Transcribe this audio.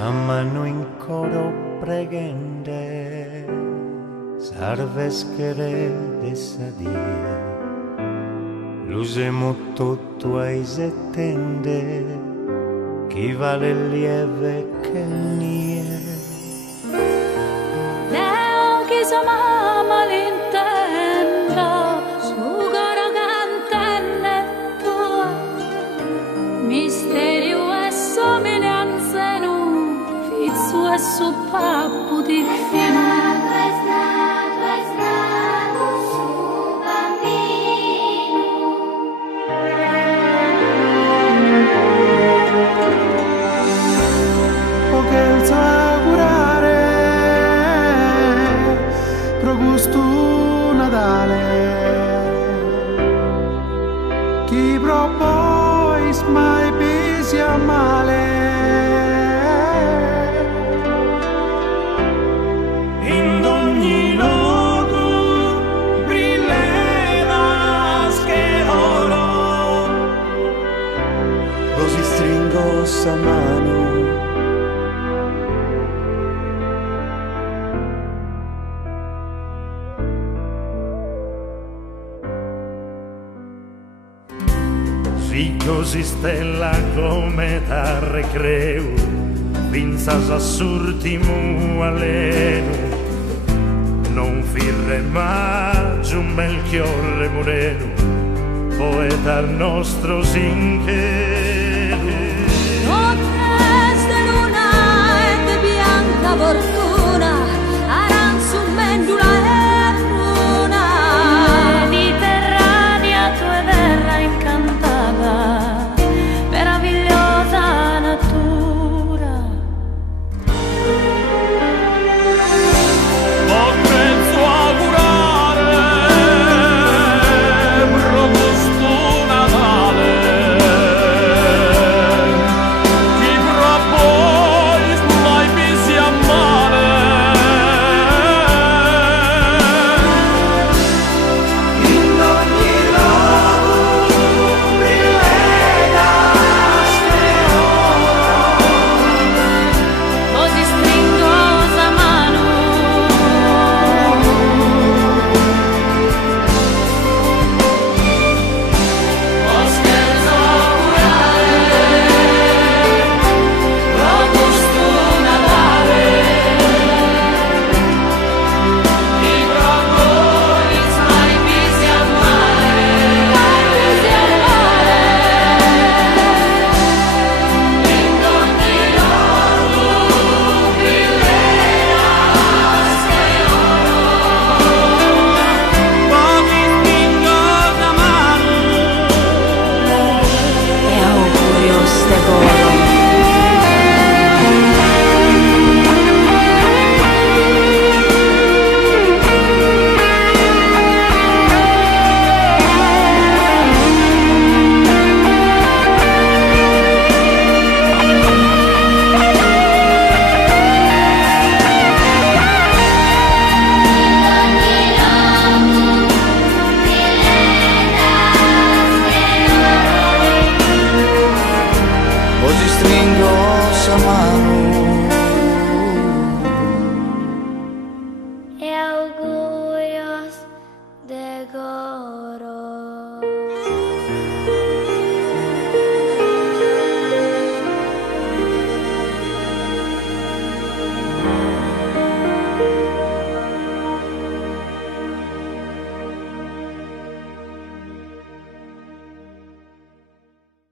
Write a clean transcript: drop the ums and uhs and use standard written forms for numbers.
a mano in coro pregende, sarves querer sadia, l'usemo tutto ai settende, chi vale lieve che nie. Neo chi sa mamma l'intenda, su coro cantenne tua, misterio e somiglianze nu, fizzu e su pappu di fino. Chi propois mai pisia male in ogni luogo brilleras che oro, Così stringo sa mano, sì, così stella come da recreo, vinzas assurtimu aleno, non firre maggio Melchiorre Moreno, poeta nostro sinchero. Nottes de luna e de bianca fortuna, aranzu mendula e bruna, mediterranea tua terra incantata, meravigliosa natura. potrezzo augurare robusto Natale, chi propois mai pisia male in ogni luogo brilleras che oro, Così stringosa mano, potrezzo augurare robusto Natale, chi propois mai pisia male in ogni luogo brilleras che oro, pochi stringosa mano e augurio ste coro. così stringo sa mano. E augurios de coro.